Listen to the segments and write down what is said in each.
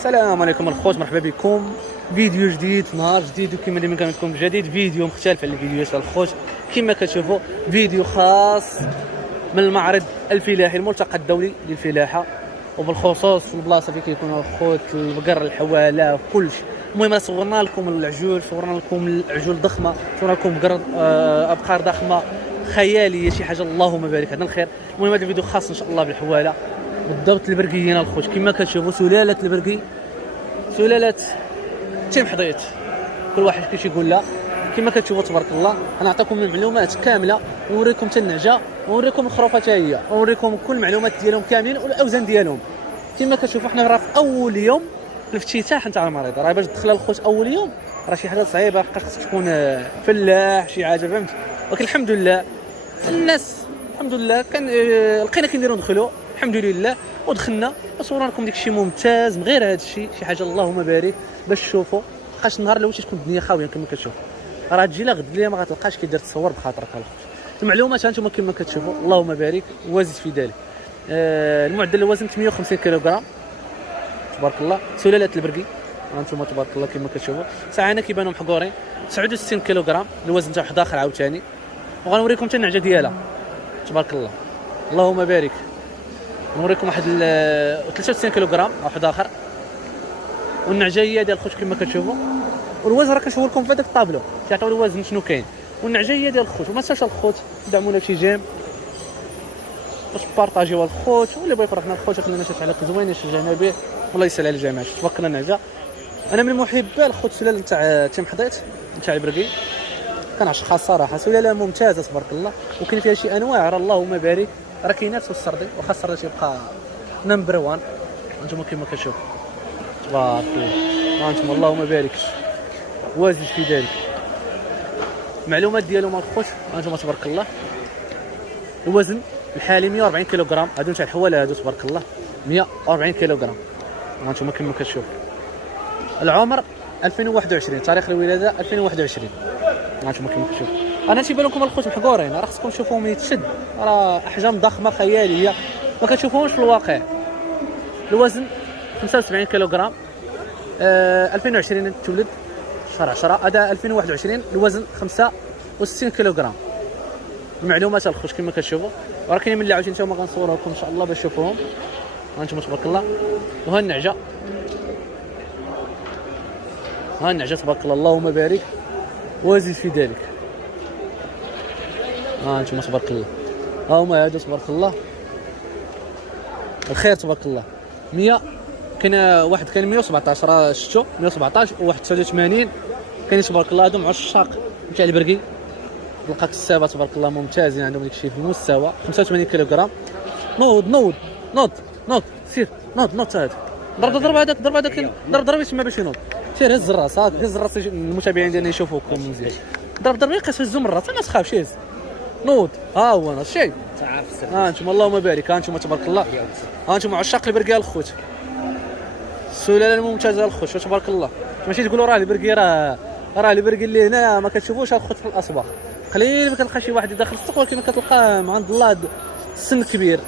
السلام عليكم الخوت، مرحبا بكم فيديو جديد في نهار جديد، وكما ديما كنكون جديد فيديو مختلف على الفيديوهات الخوت. كما كتشوفوا فيديو خاص من المعرض الفلاحي، الملتقى الدولي للفلاحه، وبالخصوص في البلاصه فين كيكونوا الخوت البقر الحواله كلشي. المهم صورنا لكم العجول، صورنا لكم العجول ضخمه، صورنا لكم بقر ابقار ضخمه خياليه، شي حاجه اللهم بارك هذا الخير. المهم هذا الفيديو خاص ان شاء الله بالحواله بالضبط البرقيين الخوت. كما كتشوفوا سلاله البرقي، سلاله تيمحضيت، كل واحد كيفاش يقول لا. كما كتشوفوا تبارك الله، غنعطيكم المعلومات كامله ونوريكم حتى النعجه ونوريكم الخروفه حتى هي، ونوريكم كل المعلومات ديالهم كاملين والاوزان ديالهم. كما كتشوفوا حنا راه في اول يوم الافتتاح نتاع المعرض، راه باش تدخل الخوت اول يوم راه شي حاجه صعيبه، خاصك تكون فلاح شي حاجه فهمت. ولكن الحمد لله الناس الحمد لله كان لقينا كنديروا ندخلوا الحمد لله، ودخلنا وصورنا لكم داك الشيء ممتاز. من غير هذا الشيء شي حاجه اللهم بارك باش تشوفوا، بقاش النهار الاول تكون الدنيا خاويه. كما كتشوفوا راه تجي لا غد ليا ما غتلقاش كيدير تصور بخاطرك الخوت. المعلومات هانتوما كما كتشوفوا اللهم بارك وازيد في ذلك. المعدل الوزن 150 كيلوغرام تبارك الله. سلاله البرقي هانتوما تبارك الله كما كتشوفوا، ساعنا كيبانوا محقورين. 69 كيلوغرام الوزن تاع واحد اخر عاوتاني، وغنوريكم حتى النعجه ديالها تبارك الله اللهم بارك. نوريكم واحد 93 كيلوغرام واحد اخر، والنعجه هي ديال الخوت كما كتشوفوا. والوزن راه كنشوف لكم في هذاك الطابلو كيعطيو الوزن شنو كاين، والنعجه هي ديال الخوت. وما تنساوش الخوت دعمونا بشي جيم باش بارطاجيو الخوت، واللي بغى يفرحنا الخوت خلينا شي تعليق زوين يشجعنا به، والله يسهل على الجميع. تبارك الله النعجه، انا من محبي الخوت سلاله نتاع تيمحضيت نتاع البرقي، كنعشقها الصراحه. سلاله ممتازه تبارك الله، وكاين فيها شي انواع راه اللهم بارك، راه كاينات السردي، واخا السردي تيبقى نمبر 1. انتم كما كتشوفوا تبارك الله، انتم اللهم بارك وازيد في ذلك. المعلومات ديالهم الخوت انتم تبارك الله. الوزن الحالي 140 كيلوغرام، هادو تاع الحواله هادو تبارك الله 140 كيلوغرام انتم كما كتشوفوا. العمر 2021، تاريخ الولاده 2021 انتم كما كتشوفوا. انا تيبان لكم الخوت محقورين، راه خصكم تشوفوهم يتشد، راه احجام ضخمه خياليه ما كتشوفوهمش في الواقع. الوزن 75 كيلوغرام، 2020 تولد شهر 10 هذا 2021، الوزن 65 كيلوغرام. المعلومات الخوت كما كتشوفوا، راه كاينين من اللي عاوتاني نتوما غنصوروا لكم ان شاء الله باش تشوفوهم انتم تبارك الله. وها النعجه، ها النعجه تبارك الله اللهم بارك وازيد في ذلك. ها انتم تبارك الله، ها هما هادو تبارك الله الخير تبارك الله. 100 كاين واحد كان 117 راه شفتو 117، وواحد 89 كاين تبارك الله. هادو مع الشاق نتاع البرقي، لقاك السابه تبارك الله ممتازين، عندهم داك الشيء في المستوى. 85 كيلوغرام. نوض سير نوض هذا، ضرب هذاك ضرب يسمى باش ينوض. سير هز الراس، هز الراس المتابعين ديالنا يشوفوكم مزيان. ضرب يقيس هزو من الراس، ما تخافش هز نوض. ها هو انا الشيء ها انتم اللهم بارك. ها انتم تبارك الله، ها انتم عشاق البرقي الخوت، السلاله الممتازه الخوت تبارك الله. ماشي تقولوا راه البرقي راه البرقي اللي هنا ما كتشوفوش الخوت في الاسواق، قليل ما كتلقى شي واحد يدخل السوق، ولكن كتلقاه مع عند الله السن كبير.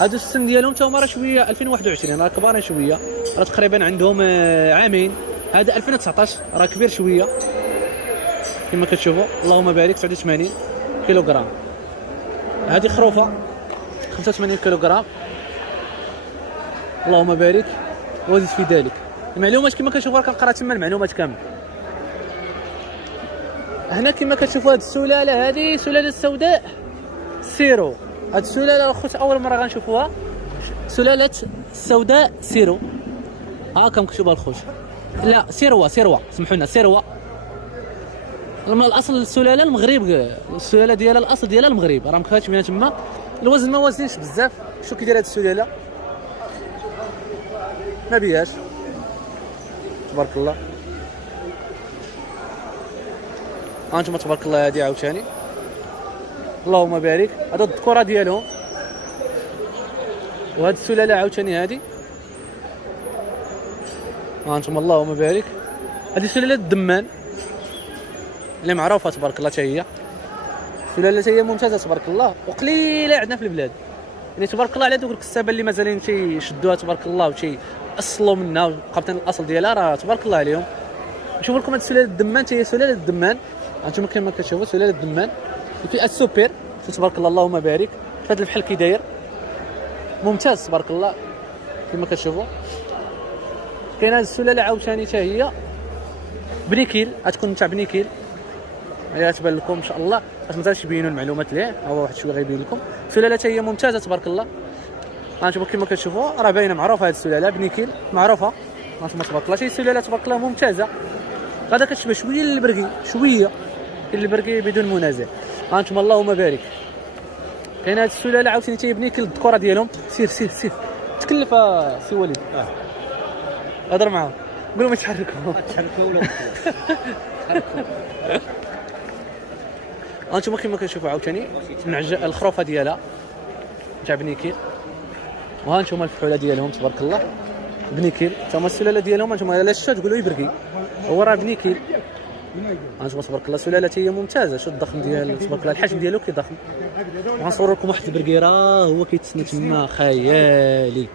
هادو السن ديالهم تا هما راه شويه 2021 راه كبارين شويه، راه تقريبا عندهم عامين. هذا 2019 راه كبير شويه كما كتشوفوا اللهم بارك. 89 كيلوغرام. هذه خروفه 85 كيلوغرام اللهم بارك وزيد في ذلك. المعلومات كما كتشوفوا كنقرا تما المعلومات كامل. هنا كما كتشوفوا هذه السلاله، هذه سلاله السوداء سيرو. هذه السلاله الخوت اول مره غنشوفوها، سلاله السوداء سيرو. هاكم كتشوفوا الخوت، لا سيروه سمحوا لنا سيروه. الاصل السلاله المغرب، السلاله ديالها الاصل ديالها المغرب، راه مكاتش من تما. الوزن ما وزنش بزاف. شو كيدير هذه السلاله ما بيهاش تبارك الله. انتم تبارك الله هذه عاوتاني اللهم بارك. هذا الذكوره ديالهم، وهذه السلاله عاوتاني هذه انتم اللهم بارك. هذه سلاله الدمان اللي معروفه تبارك الله، حتى هي سلاله هي ممتازه تبارك الله، وقليله عندنا في البلاد. يعني تبارك الله على دوك الكسابه اللي مازالين تيشدوها تبارك الله وتيأصلوا منها وقابطين الاصل ديالها، راه تبارك الله عليهم. نشوف لكم هاد سلاله الدمان، هي سلاله الدمان انتم كما كتشوفوا سلاله الدمان الفئه السوبر تبارك الله اللهم بارك. هذا الفحل كي داير ممتاز تبارك الله كما كتشوفوا. كاين هذه السلاله عاوتاني حتى هي بنيكيل، غتكون تاع بنيكيل، هي تبان لكم ان شاء الله، باش مازالش يبينوا المعلومات ليه، هو واحد شويه غيبين لكم. سلاله حتى هي ممتازه تبارك الله. هانتوما كما كتشوفوا راه باينه معروفه هذه السلاله بنيكيل معروفه، هانتوما تبارك الله شي سلاله تبارك الله ممتازه. غادا كتشبه شويه للبرقي، شويه البرقي بدون منازع. هانتوما اللهم بارك. كاين هذه السلاله عاوتاني حتى هي بنيكيل الذكوره ديالهم. سير تكلف سي وليد، هضر معاهم قول لهم يتحركوا ولا هانتوما كما كتشوفوا عاوتاني الخروفه ديالها تاع بنيكيل، وهانتوما الفحوله ديالهم تبارك الله بنيكيل. تما السلاله ديالهم هانتوما لا شتا تقولوا يبرقي، هو راه بنيكيل. هانتوما تبارك الله السلاله هي ممتازه. شوف الضخم ديال تبارك الله، الحجم ديالو كي ضخم. غنصور لكم واحد البرقي راه هو كيتسنى تما خيالي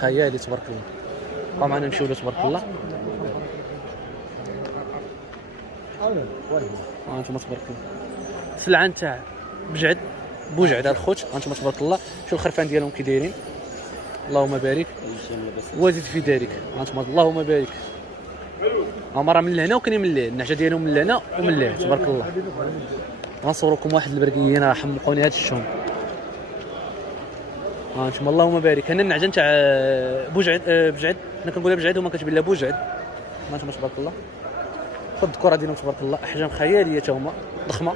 تبارك الله. بقاو معنا نمشيو له تبارك الله. هانتوما تبارك الله سلعه تاع بوجعد الخوت. هانتوما تبارك الله شوف الخرفان ديالهم كي دايرين اللهم بارك وزيد في ذلك. هانتوما اللهم بارك. هما راه من لهنا وكاين من لهنا، النعجه ديالهم من لهنا ومن لهنا تبارك الله. غنصوركم واحد البرقيين راه حمقوني هاد الشوم. هانتوما اللهم بارك. هنا النعجه تاع بجعد انا كنقولها بجعد وما كتبين لها بوجعد. هانتوما تبارك الله خذ الكره ديالهم تبارك الله، احجام خياليه تا هما ضخمه.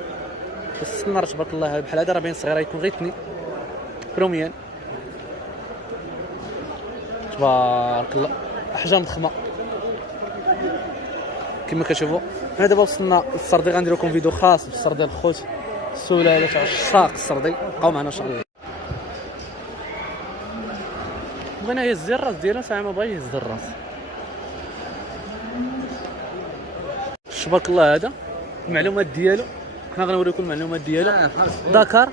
بس السن راه تبارك الله بحال هذا راه باين صغيره، يكون غير تني بروميان تبارك الله، احجام ضخمه كما كتشوفوا. هنا دابا وصلنا للسردي، غندير لكم فيديو خاص بالسردي الخوت، السلاله تاع عشاق السردي. بقاو معنا ان شاء الله. بغينا يهز الراس ديالو ساعه ما بغا يهز الراس. تبارك الله هذا المعلومات ديالو، حنا غنوريكم المعلومات ديالو. ذكر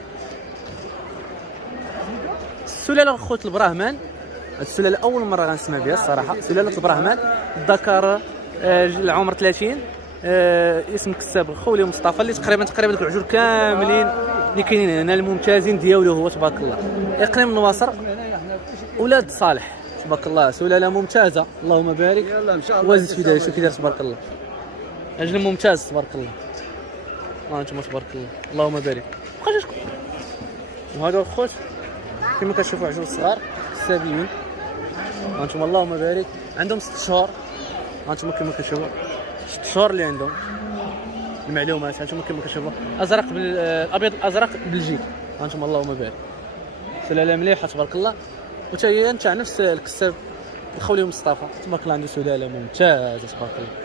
السلاله الخوت البراهمان، السلاله اول مره غنسمع بها الصراحه. سلاله البراهمان ذكر العمر 30، اسم كساب خولي مصطفى اللي تقريبا دوك العجول كاملين اللي كاينين هنا الممتازين ديالو هو تبارك الله. اقليم النواصر اولاد صالح تبارك الله، سلاله ممتازه اللهم بارك. وزيد في ذلك شوف كي داير تبارك الله، عجل ممتاز تبارك الله. هانتوما تبارك الله اللهم بارك. بقاش وهذا الخوت كما كتشوفوا عجول صغار كسابيين. هانتوما اللهم بارك عندهم 6 شهور. هانتوما كما كتشوفوا 6 شهور اللي عندهم المعلومات. هانتوما كما كتشوفوا ازرق الابيض ازرق بلجيك. هانتوما اللهم بارك سلاله مليحه تبارك الله. وتا هي تاع نفس الكساب الخولي مصطفى تبارك الله عنده سلاله ممتازه تبارك الله.